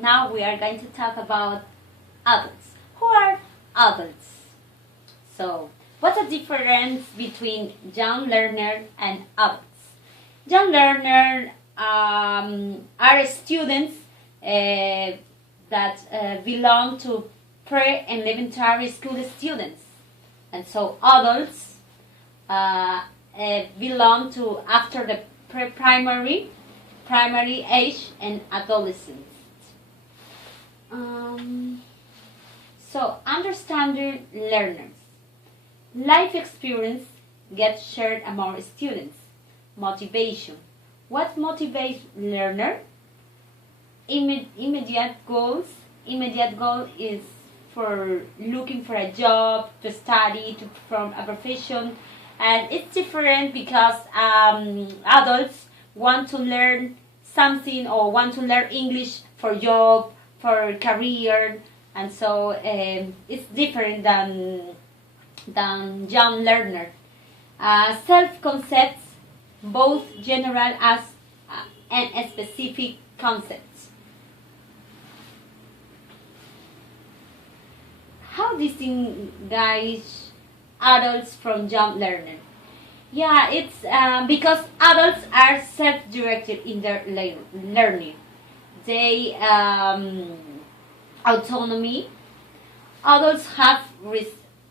Now we are going to talk about adults. Who are adults? So, what's the difference between young learner and adults? Young learner are students that belong to pre-elementary school students, and so adults belong to after the pre-primary, primary age, and adolescence. So, understanding learners. Life experience gets shared among students. Motivation. What motivates learner? Immediate goals. Immediate goal is for looking for a job, to study, to perform a profession, and it's different because adults want to learn something or want to learn English for job, for career, and so it's different than young learner. Self-concepts, both general as and specific concepts. How distinguish adults from young learners? Yeah, it's because adults are self-directed in their learning. They autonomy. Adults have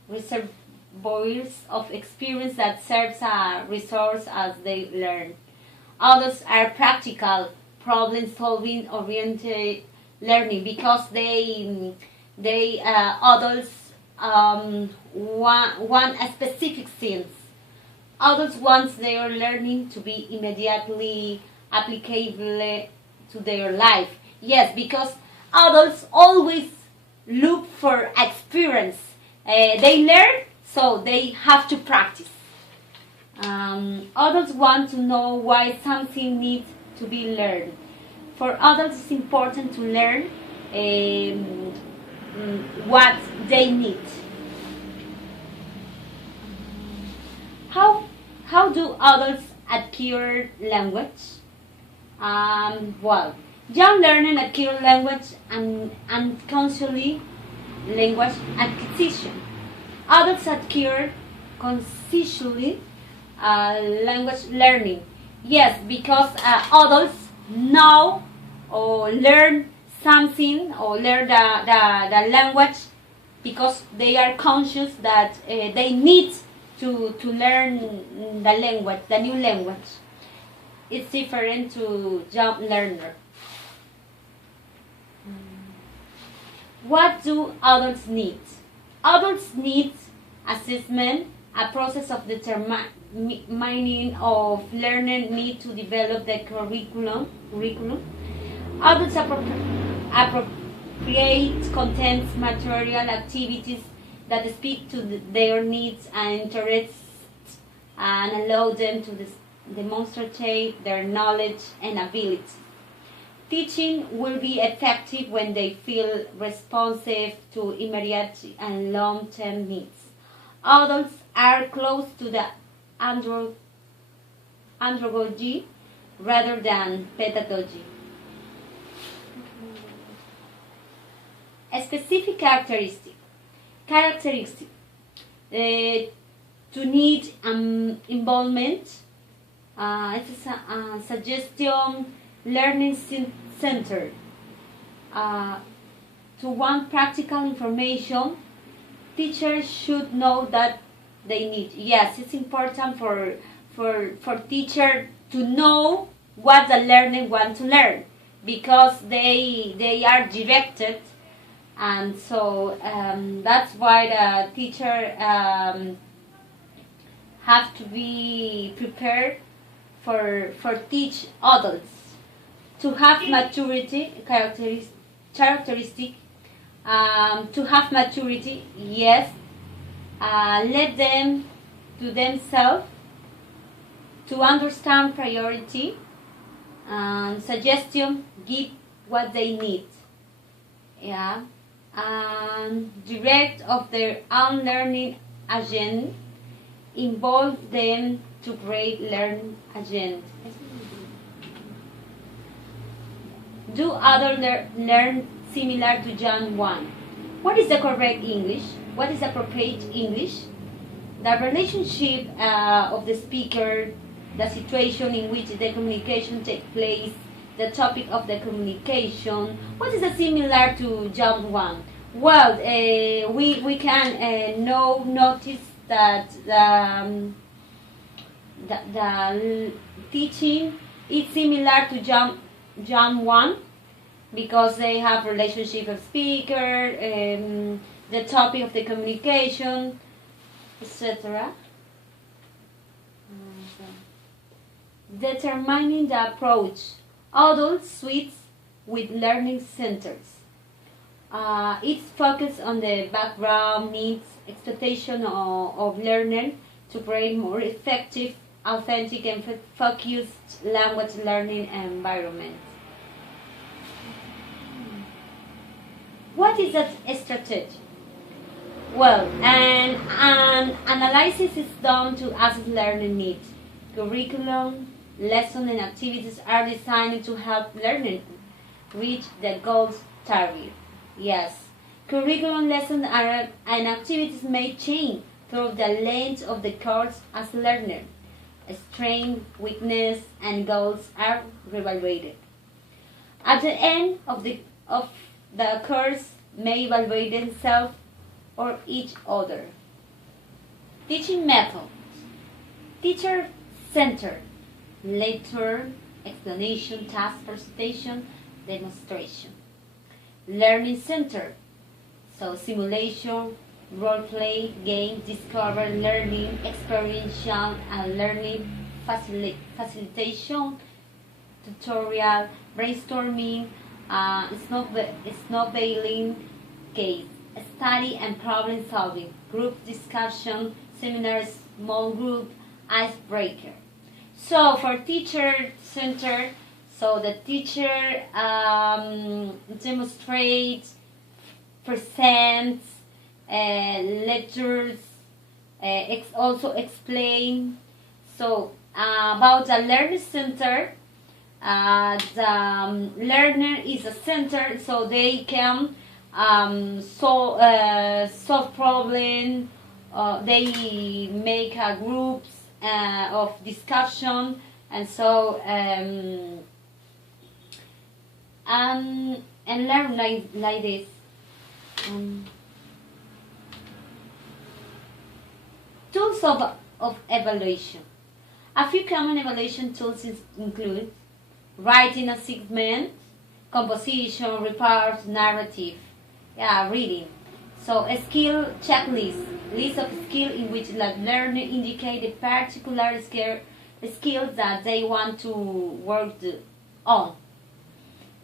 reservoirs of experience that serves a resource as they learn. Adults are practical, problem-solving oriented learning because they adults want a specific things. Adults want their learning to be immediately applicable to their life. Yes, because adults always look for experience. They learn, so they have to practice. Adults want to know why something needs to be learned. For adults, it's important to learn what they need. How do adults acquire language? Well, young learners acquire language and unconsciously language acquisition. Adults acquire consciously language learning. Yes, because adults know or learn something or learn the language because they are conscious that they need to learn the language, the new language. It's different to young learner. What do adults need? Adults need assessment, a process of determining of learner need to develop the curriculum. Adults appropriate contents, material, activities that speak to their needs and interests and allow them to demonstrate their knowledge and ability. Teaching will be effective when they feel responsive to immediate and long-term needs. Adults are close to the andragogy rather than pedagogy. A specific characteristic. To need involvement, it's a suggestion, learning center. To want practical information, teachers should know that they need. Yes, it's important for teacher to know what the learner want to learn because they are directed. And so that's why the teacher have to be prepared for teach adults to have maturity characteristic. To have maturity, yes. Let them to themselves to understand priority. Suggestion, give what they need. Yeah. Direct of their own learning agenda, involve them to create learning agenda. Do others learn similar to John 1? What is the correct English? What is appropriate English? The relationship of the speaker, the situation in which the communication takes place, the topic of the communication. What is similar to John 1? Well, we can notice that the teaching is similar to John 1 because they have relationship of speaker, the topic of the communication, etc. Determining the approach. Adult suites with learning centers. It's focused on the background, needs, expectation of learner to create more effective, authentic, and focused language learning environment. What is that strategy? Well, an analysis is done to assess learning needs. Curriculum, lessons, and activities are designed to help learners reach the goals target. Yes, curriculum, lessons, and activities may change through the length of the course as learner. Strength, weakness, and goals are reevaluated. At the end of the course, may evaluate themselves or each other. Teaching method. Teacher-centered. Lecture, explanation, task, presentation, demonstration. Learning center. So simulation, role play, game, discover, learning, experiential and learning, facilitation, tutorial, brainstorming, snowballing, case, study and problem solving, group discussion, seminars, small group, icebreaker. So for teacher center, so the teacher demonstrates, presents, lectures, also explain. So about the learning center, the learner is a center, so they can solve problem. They make groups of discussion, and so and learn like this. Tools of evaluation. A few common evaluation tools include writing assignment, composition, report, narrative, reading. So a skill checklist, list of skills in which the learner indicate the particular skills that they want to work on.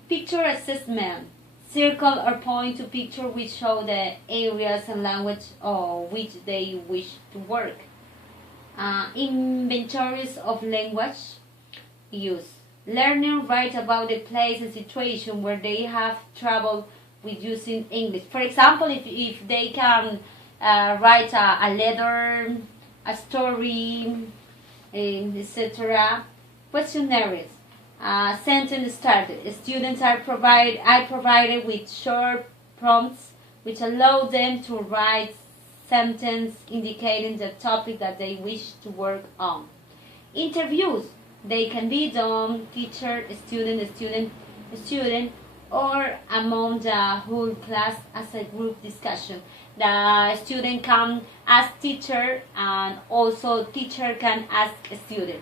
Picture assessment. Circle or point to picture which show the areas and language or which they wish to work. Inventories of language use. Learner write about the place and situation where they have trouble with using English. For example, if they can write a letter, a story, etc. Questionnaires. Sentence started. Students are provided with short prompts which allow them to write sentence indicating the topic that they wish to work on. Interviews. They can be done teacher, student, or among the whole class as a group discussion. The student can ask teacher, and also teacher can ask a student.